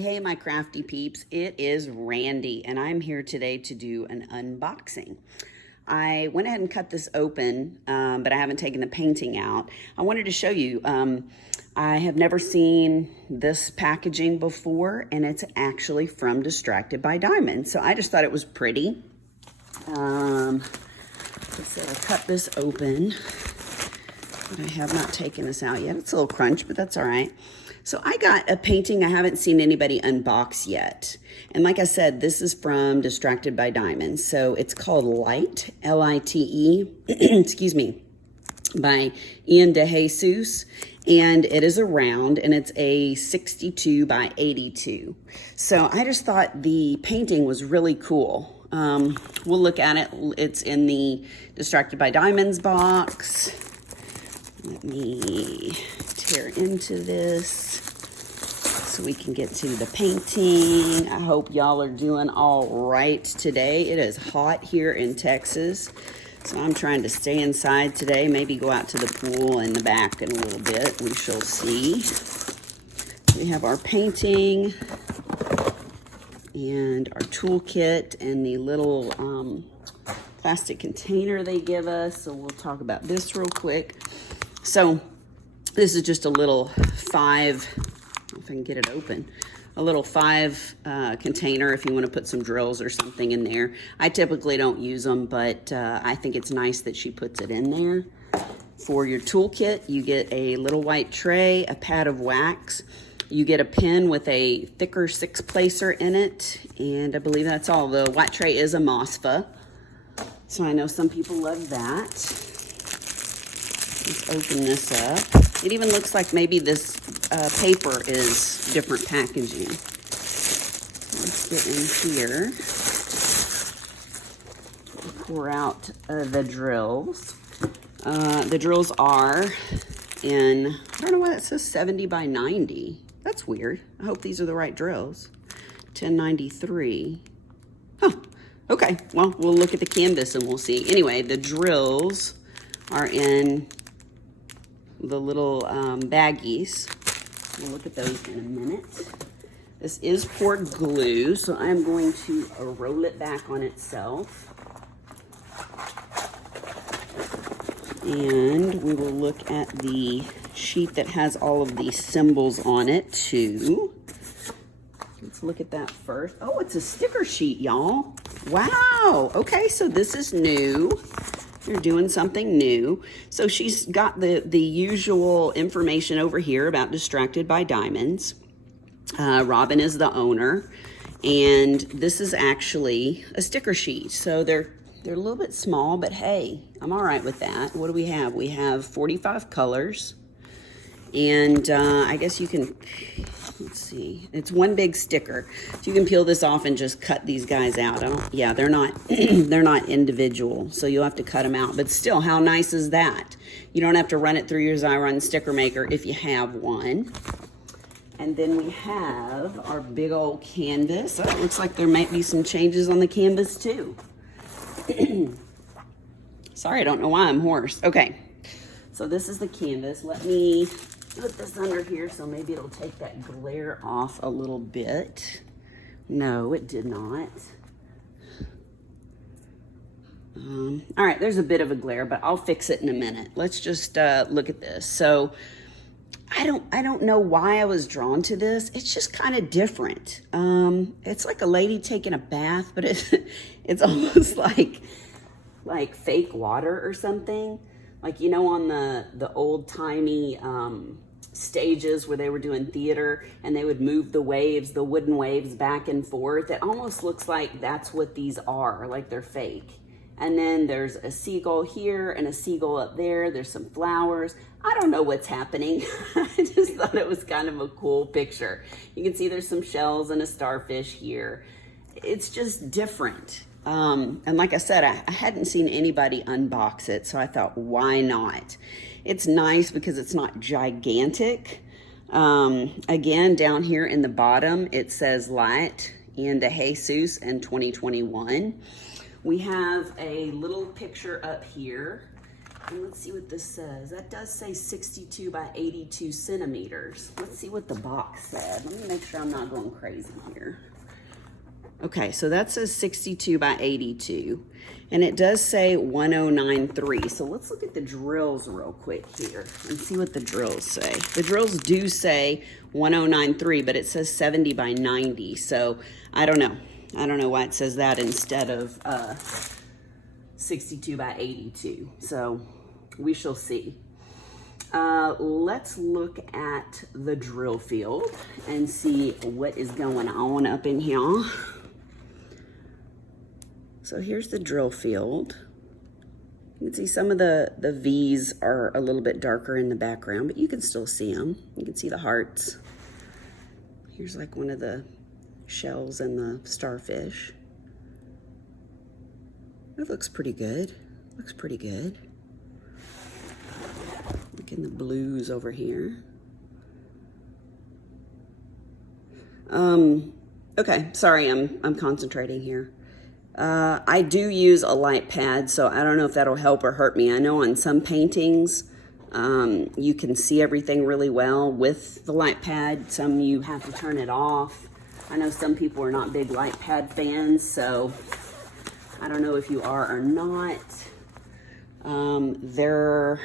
Hey, my crafty peeps. It is Randy, and I'm here today to do an unboxing. I went ahead and cut this open, but I haven't taken the painting out. I wanted to show you, I have never seen this packaging before, and it's actually from Distracted by Diamonds. So I just thought it was pretty. Let's see, I'll cut this open, but I have not taken this out yet. It's a little crunch, but that's all right. So I got a painting I haven't seen anybody unbox yet. And like I said, this is from Distracted by Diamonds. So it's called Lite, L-I-T-E, excuse me, by Iyan and it is a round, and it's a 62 by 82. So I just thought the painting was really cool. We'll look at it. It's in the Distracted by Diamonds box. Let me tear into this so we can get to the painting. I hope y'all are doing all right today. It is hot here in Texas, so I'm trying to stay inside today, maybe go out to the pool in the back in a little bit. We shall see. We have our painting and our toolkit and the little plastic container they give us. So we'll talk about this real quick. So this is just a little if I can get it open, a little 5 container if you want to put some drills or something in there. I typically don't use them, but I think it's nice that she puts it in there. For your toolkit, you get a little white tray, a pad of wax. You get a pen with a thicker 6-placer in it, and I believe that's all. The white tray is a MOSFA, so I know some people love that. Let's open this up. It even looks like maybe this paper is different packaging. Let's get in here. Pour out the drills. The drills are in, I don't know why it says 70 by 90. That's weird. I hope these are the right drills. 1093. Huh. Okay, well, we'll look at the canvas and we'll see. Anyway, the drills are in the little baggies. We'll look at those in a minute. This is poured glue, so I'm going to roll it back on itself. And we will look at the sheet that has all of these symbols on it too. Let's look at that first. Oh, it's a sticker sheet, y'all. Wow. Okay, so this is new. You're doing something new. So she's got the usual information over here about Distracted by Diamonds. Robin is the owner, and this is actually a sticker sheet. So they're a little bit small, but hey, I'm all right with that. What do we have? We have 45 colors, and I guess you can, let's see, it's one big sticker. So you can peel this off and just cut these guys out. Yeah, they're not they're not individual, so you'll have to cut them out. But still, how nice is that? You don't have to run it through your Xyron sticker maker if you have one. And then we have our big old canvas. Oh, it looks like there might be some changes on the canvas too. Sorry, I don't know why I'm hoarse. Okay, so this is the canvas. Let me put this under here so maybe it'll take that glare off a little bit. No, it did not. All right, there's a bit of a glare, but I'll fix it in a minute. Let's just look at this. So I don't know why I was drawn to this. It's just kind of different. It's like a lady taking a bath, but it's almost like fake water or something. Like, you know, on the old-timey stages where they were doing theater and they would move the waves, the wooden waves back and forth. It almost looks like that's what these are, like they're fake. And then there's a seagull here and a seagull up there. There's some flowers. I don't know what's happening. I just thought it was kind of a cool picture. You can see there's some shells and a starfish here. It's just different. And like I said, I hadn't seen anybody unbox it, so I thought, why not? It's nice because it's not gigantic. Again, down here in the bottom, it says Lite and Jesus in 2021. We have a little picture up here, And let's see what this says. That does say 62 by 82 centimeters. Let's see what the box said. Let me make sure I'm not going crazy here. Okay, so that says 62 by 82. And it does say 1093. So let's look at the drills real quick here and see what the drills say. The drills do say 1093, but it says 70 by 90. So I don't know. I don't know why it says that instead of 62 by 82. So we shall see. Let's look at the drill field and see what is going on up in here. So here's the drill field. You can see some of the V's are a little bit darker in the background, but you can still see them. You can see the hearts. Here's like one of the shells and the starfish. It looks pretty good. Looks pretty good. Look in the blues over here. Okay, sorry, I'm concentrating here. I do use a light pad, so I don't know if that'll help or hurt me. I know on some paintings, you can see everything really well with the light pad. Some you have to turn it off. I know some people are not big light pad fans, so I don't know if you are or not. There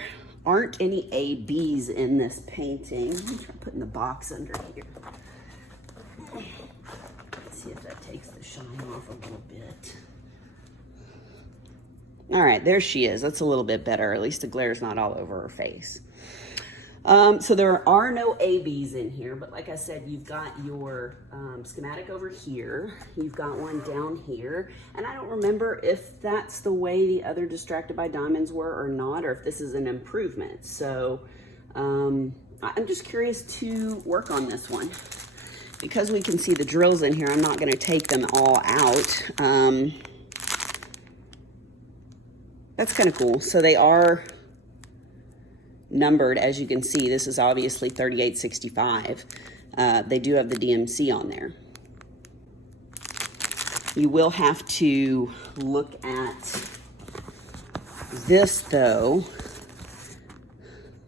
aren't any ABs in this painting. Let me try putting the box under here. Let's see if that takes the shine off a little bit. All right, there she is. That's a little bit better. At least the glare's not all over her face. So there are no ABs in here, but like I said, you've got your schematic over here. You've got one down here. And I don't remember if that's the way the other Distracted by Diamonds were or not, or if this is an improvement. So I'm just curious to work on this one. Because we can see the drills in here, I'm not going to take them all out. That's kind of cool. So they are numbered, as you can see. This is obviously 3865. They do have the DMC on there. You will have to look at this, though,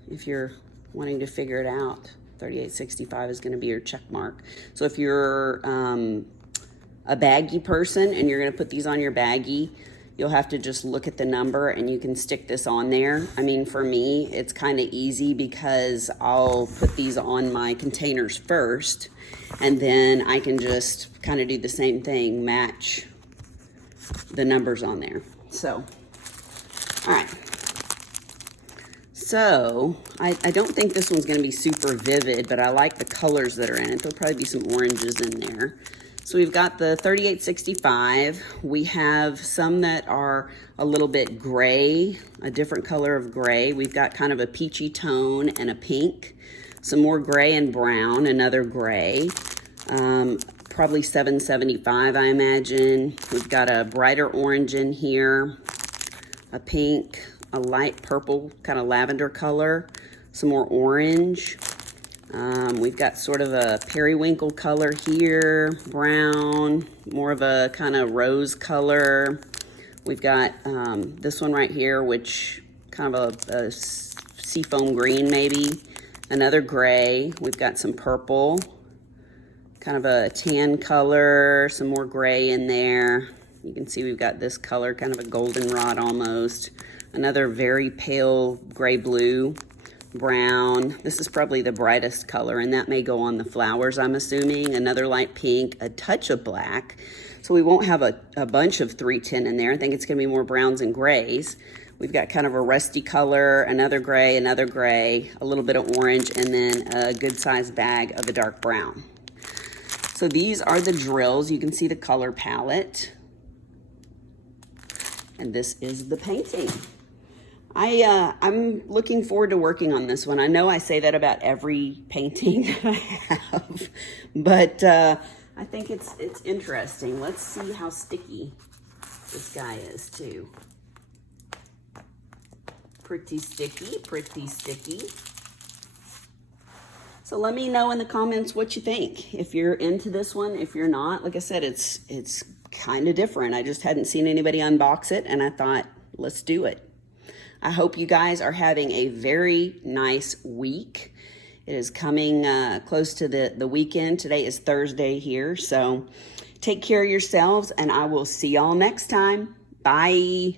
if you're wanting to figure it out. 3865 is going to be your check mark. So if you're a baggy person and you're going to put these on your baggy, you'll have to just look at the number and you can stick this on there. I mean, for me, it's kind of easy because I'll put these on my containers first, and then I can just kind of do the same thing, match the numbers on there. So, all right. So, I don't think this one's going to be super vivid, but I like the colors that are in it. There'll probably be some oranges in there. So we've got the 3865. We have some that are a little bit gray, a different color of gray. We've got kind of a peachy tone and a pink. Some more gray and brown, another gray. Probably 775, I imagine. We've got a brighter orange in here, a pink, a light purple, kind of lavender color, some more orange. We've got sort of a periwinkle color here, brown, more of a kind of rose color. We've got this one right here, which kind of a seafoam green maybe, another gray. We've got some purple, kind of a tan color, some more gray in there. You can see we've got this color, kind of a goldenrod almost. Another very pale gray blue, brown. This is probably the brightest color, and that may go on the flowers, I'm assuming. Another light pink, a touch of black. So we won't have a bunch of 310 in there. I think it's going to be more browns and grays. We've got kind of a rusty color, another gray, a little bit of orange, and then a good-sized bag of a dark brown. So these are the drills. You can see the color palette. And this is the painting. I'm looking forward to working on this one. I know I say that about every painting that I have, but I think it's interesting. Let's see how sticky this guy is too. Pretty sticky, pretty sticky. So let me know in the comments what you think. If you're into this one, if you're not, like I said, it's kind of different. I just hadn't seen anybody unbox it, and I thought, let's do it. I hope you guys are having a very nice week. It is coming close to the weekend. Today is Thursday here, so take care of yourselves, and I will see y'all next time. Bye.